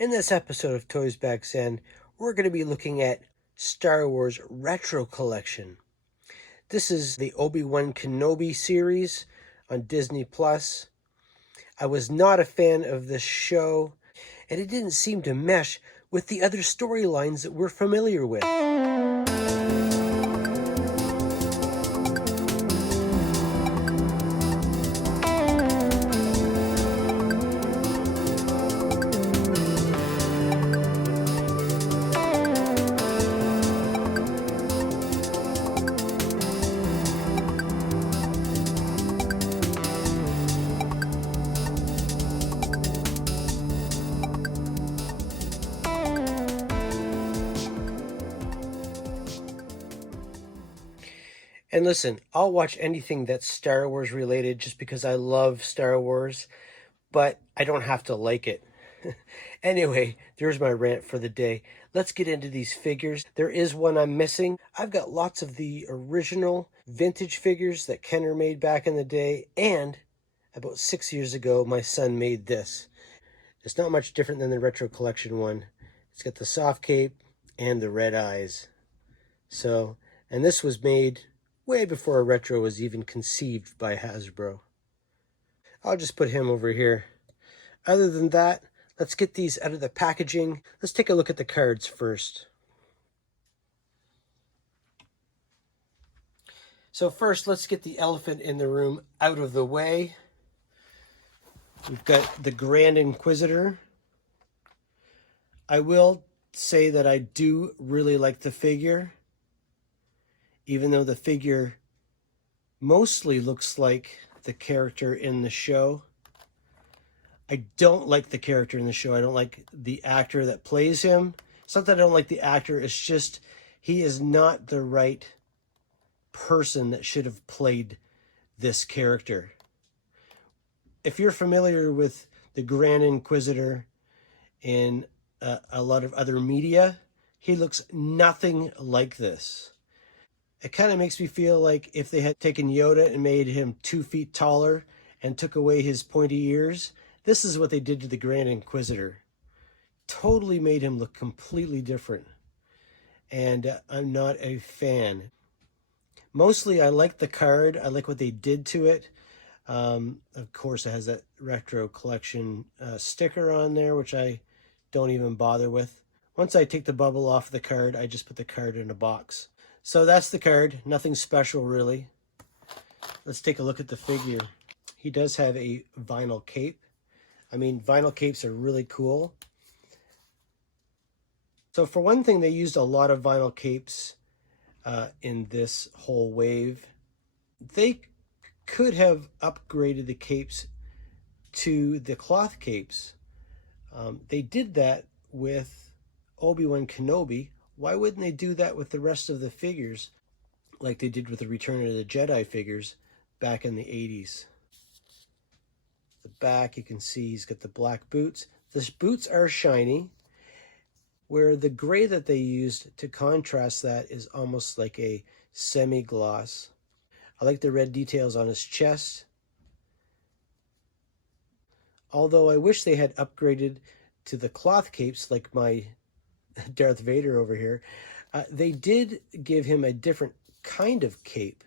In this episode of Toysbackzen, we're going to be looking at Star Wars Retro Collection. This is the Obi-Wan Kenobi series on Disney+. I was not a fan of this show, and it didn't seem to mesh with the other storylines that we're familiar with. And listen, I'll watch anything that's Star Wars related just because I love Star Wars, but I don't have to like it. Anyway, there's my rant for the day. Let's get into these figures. There is one I'm missing. I've got lots of the original vintage figures that Kenner made back in the day, and about 6 years ago, my son made this. It's not much different than the Retro Collection one. It's got the soft cape and the red eyes. And this was made way before a retro was even conceived by Hasbro. I'll just put him over here. Other than that, let's get these out of the packaging. Let's take a look at the cards first. So first, let's get the elephant in the room out of the way. We've got the Grand Inquisitor. I will say that I do really like the figure, even though the figure mostly looks like the character in the show. I don't like the character in the show. I don't like the actor that plays him. It's not that I don't like the actor. It's just he is not the right person that should have played this character. If you're familiar with the Grand Inquisitor in a lot of other media, he looks nothing like this. It kind of makes me feel like if they had taken Yoda and made him 2 feet taller and took away his pointy ears, this is what they did to the Grand Inquisitor. Totally made him look completely different. And I'm not a fan. Mostly I like the card. I like what they did to it. Of course, it has that Retro Collection sticker on there, which I don't even bother with. Once I take the bubble off the card, I just put the card in a box. So that's the card. Nothing special, really. Let's take a look at the figure. He does have a vinyl cape. I mean, vinyl capes are really cool. So for one thing, they used a lot of vinyl capes in this whole wave. They could have upgraded the capes to the cloth capes. They did that with Obi-Wan Kenobi. Why wouldn't they do that with the rest of the figures like they did with the Return of the Jedi figures back in the 80s? The back, you can see he's got the black boots. The boots are shiny, where the gray that they used to contrast that is almost like a semi-gloss. I like the red details on his chest. Although I wish they had upgraded to the cloth capes like my Darth Vader over here. They did give him a different kind of cape.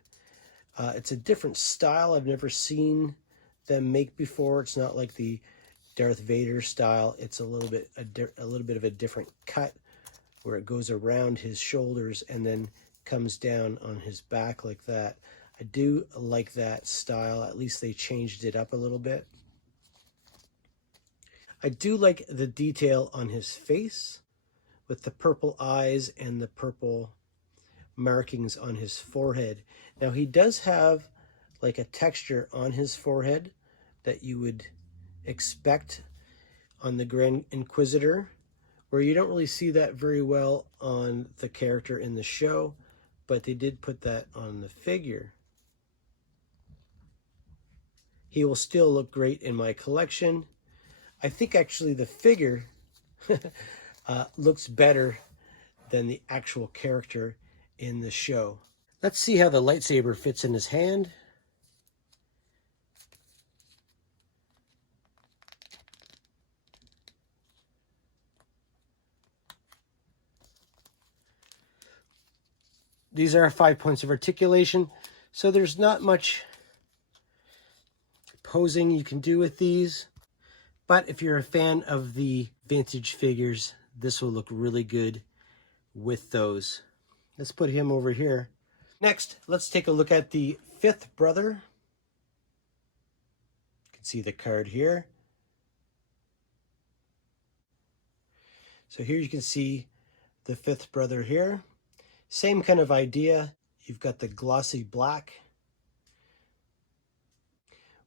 It's a different style I've never seen them make before. It's not like the Darth Vader style. It's a little bit of a different cut where it goes around his shoulders and then comes down on his back like that. I do like that style. At least they changed it up a little bit. I do like the detail on his face with the purple eyes and the purple markings on his forehead. Now he does have like a texture on his forehead that you would expect on the Grand Inquisitor, where you don't really see that very well on the character in the show, but they did put that on the figure. He will still look great in my collection. I think actually the figure looks better than the actual character in the show. Let's see how the lightsaber fits in his hand. These are 5 points of articulation, so there's not much posing you can do with these. But if you're a fan of the vintage figures, this will look really good with those. Let's put him over here. Next, let's take a look at the fifth brother. You can see the card here. So here you can see the fifth brother here. Same kind of idea. You've got the glossy black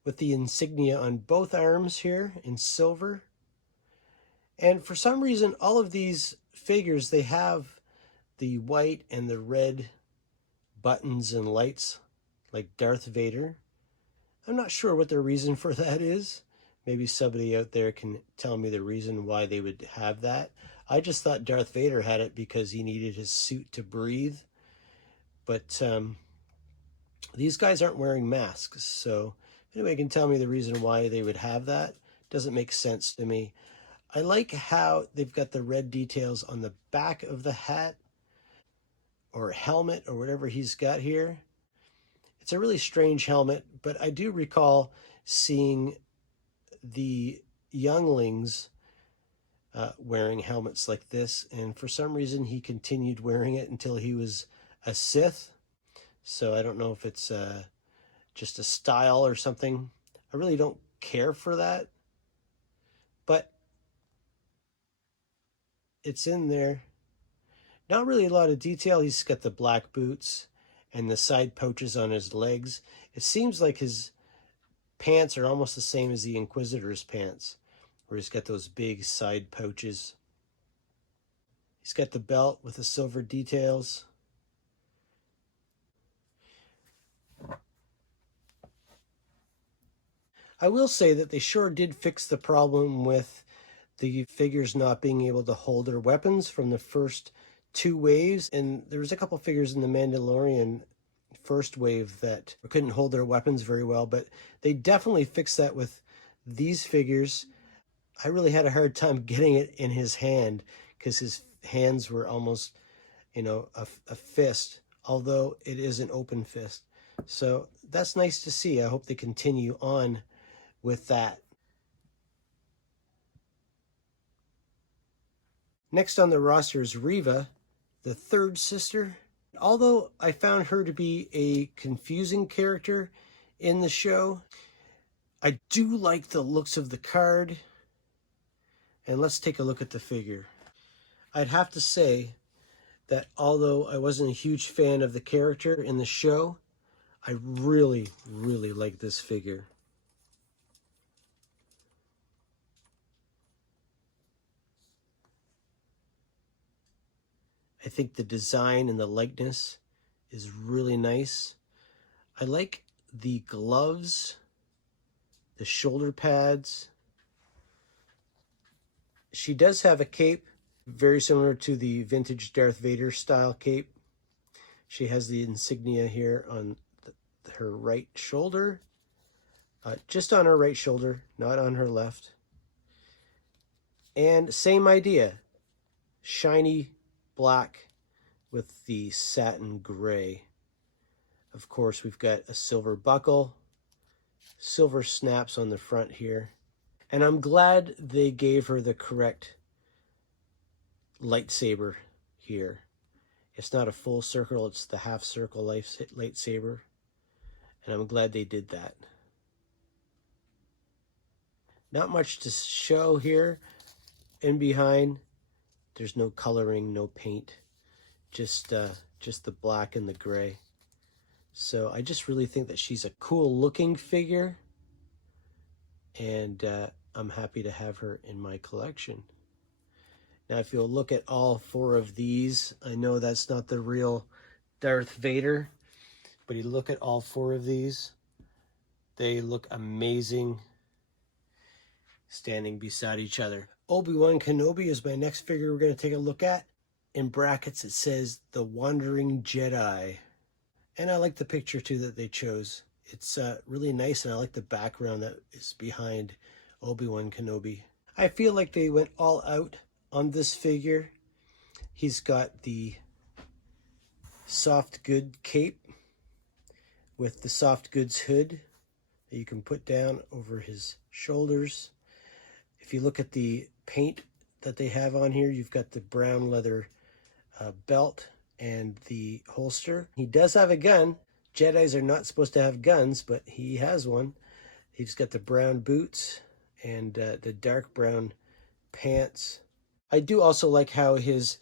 with the insignia on both arms here in silver. And for some reason, all of these figures, they have the white and the red buttons and lights like Darth Vader. I'm not sure what the reason for that is. Maybe somebody out there can tell me the reason why they would have that. I just thought Darth Vader had it because he needed his suit to breathe. But these guys aren't wearing masks, so if anybody can tell me the reason why they would have that, doesn't make sense to me. I like how they've got the red details on the back of the hat or helmet or whatever he's got here. It's a really strange helmet, but I do recall seeing the younglings wearing helmets like this, and for some reason he continued wearing it until he was a Sith. So I don't know if it's just a style or something. I really don't care for that, but it's in there. Not really a lot of detail. He's got the black boots and the side pouches on his legs. It seems like his pants are almost the same as the Inquisitor's pants, where he's got those big side pouches. He's got the belt with the silver details. I will say that they sure did fix the problem with the figures not being able to hold their weapons from the first two waves. And there was a couple figures in the Mandalorian first wave that couldn't hold their weapons very well, but they definitely fixed that with these figures. I really had a hard time getting it in his hand because his hands were almost, a fist, although it is an open fist. So that's nice to see. I hope they continue on with that. Next on the roster is Reva, the third sister. Although I found her to be a confusing character in the show, I do like the looks of the card. And let's take a look at the figure. I'd have to say that although I wasn't a huge fan of the character in the show, I really, really like this figure. I think the design and the likeness is really nice. I like the gloves, the shoulder pads. She does have a cape, very similar to the vintage Darth Vader style cape. She has the insignia here on her right shoulder, just on her right shoulder, not on her left. And same idea, shiny black with the satin gray. Of course, we've got a silver buckle, silver snaps on the front here. And I'm glad they gave her the correct lightsaber here. It's not a full circle, it's the half circle lightsaber. And I'm glad they did that. Not much to show here. In behind, there's no coloring, no paint, just the black and the gray. So I just really think that she's a cool looking figure, and I'm happy to have her in my collection. Now, if you'll look at all four of these, I know that's not the real Darth Vader, but you look at all four of these, they look amazing standing beside each other. Obi-Wan Kenobi is my next figure we're going to take a look at. In brackets, it says The Wandering Jedi. And I like the picture, too, that they chose. It's really nice, and I like the background that is behind Obi-Wan Kenobi. I feel like they went all out on this figure. He's got the soft good cape with the soft goods hood that you can put down over his shoulders. If you look at the paint that they have on here, you've got the brown leather belt and the holster. He does have a gun. Jedis are not supposed to have guns, but he has one. He's got the brown boots and the dark brown pants. I do also like how his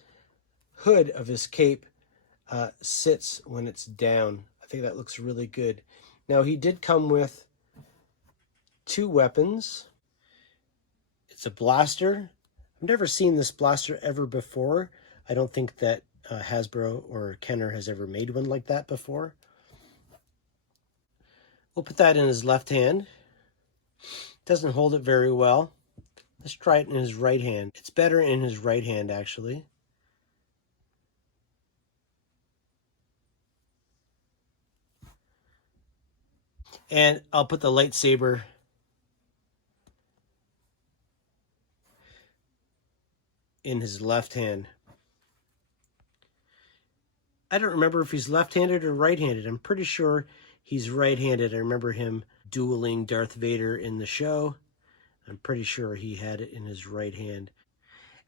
hood of his cape sits when it's down. I think that looks really good. Now, he did come with 2 weapons. It's a blaster. I've never seen this blaster ever before. I don't think that Hasbro or Kenner has ever made one like that before. We'll put that in his left hand. Doesn't hold it very well. Let's try it in his right hand. It's better in his right hand, actually. And I'll put the lightsaber in his left hand. I don't remember if he's left-handed or right-handed. I'm pretty sure he's right-handed. I remember him dueling Darth Vader in the show. I'm pretty sure he had it in his right hand.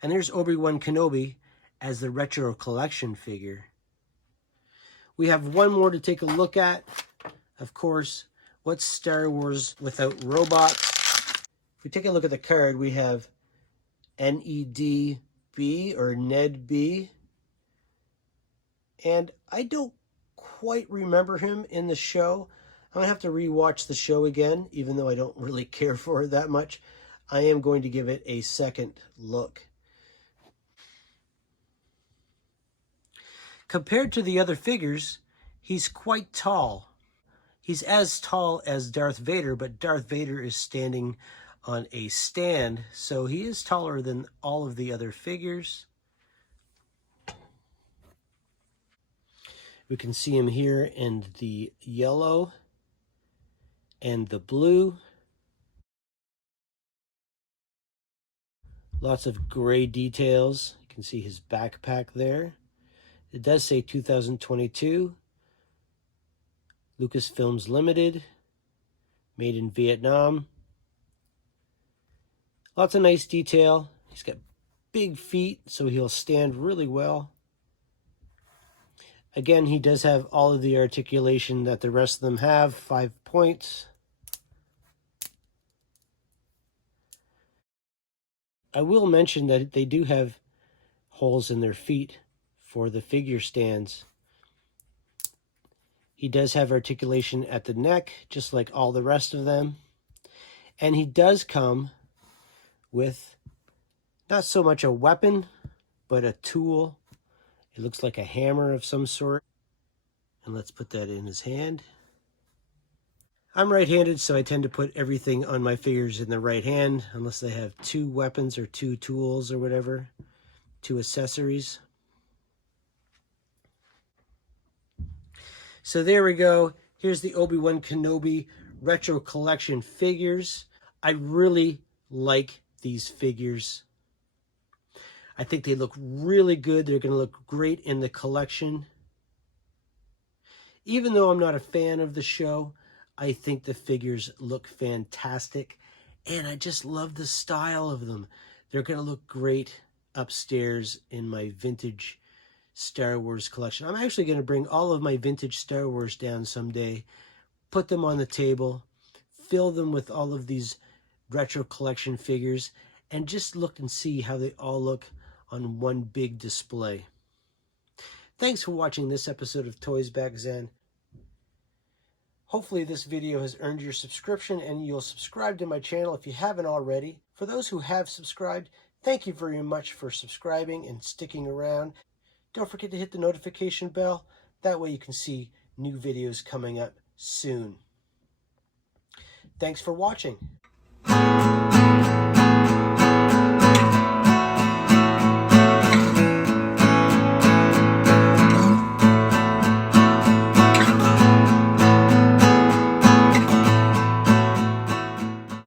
And there's Obi-Wan Kenobi as the retro collection figure. We have one more to take a look at. Of course, what's Star Wars without robots? If we take a look at the card, we have NED-B or Ned-B. And I don't quite remember him in the show. I'm going to have to rewatch the show again, even though I don't really care for it that much. I am going to give it a second look. Compared to the other figures, he's quite tall. He's as tall as Darth Vader, but Darth Vader is standing on a stand, so he is taller than all of the other figures. We can see him here in the yellow and the blue. Lots of gray details. You can see his backpack there. It does say 2022. Lucasfilms Limited. Made in Vietnam. Lots of nice detail. He's got big feet, so he'll stand really well. Again, he does have all of the articulation that the rest of them have. 5 points. I will mention that they do have holes in their feet for the figure stands. He does have articulation at the neck, just like all the rest of them. And he does come with not so much a weapon, but a tool. It looks like a hammer of some sort. And let's put that in his hand. I'm right-handed, so I tend to put everything on my figures in the right hand, unless they have 2 weapons or 2 tools or whatever, 2 accessories. So there we go. Here's the Obi-Wan Kenobi Retro Collection figures. I really like these figures. I think they look really good. They're going to look great in the collection. Even though I'm not a fan of the show, I think the figures look fantastic. And I just love the style of them. They're going to look great upstairs in my vintage Star Wars collection. I'm actually going to bring all of my vintage Star Wars down someday, put them on the table, fill them with all of these retro collection figures, and just look and see how they all look on one big display. Thanks for watching this episode of Toysbackzen. Hopefully this video has earned your subscription and you'll subscribe to my channel if you haven't already. For those who have subscribed, thank you very much for subscribing and sticking around. Don't forget to hit the notification bell. That way you can see new videos coming up soon. Thanks for watching.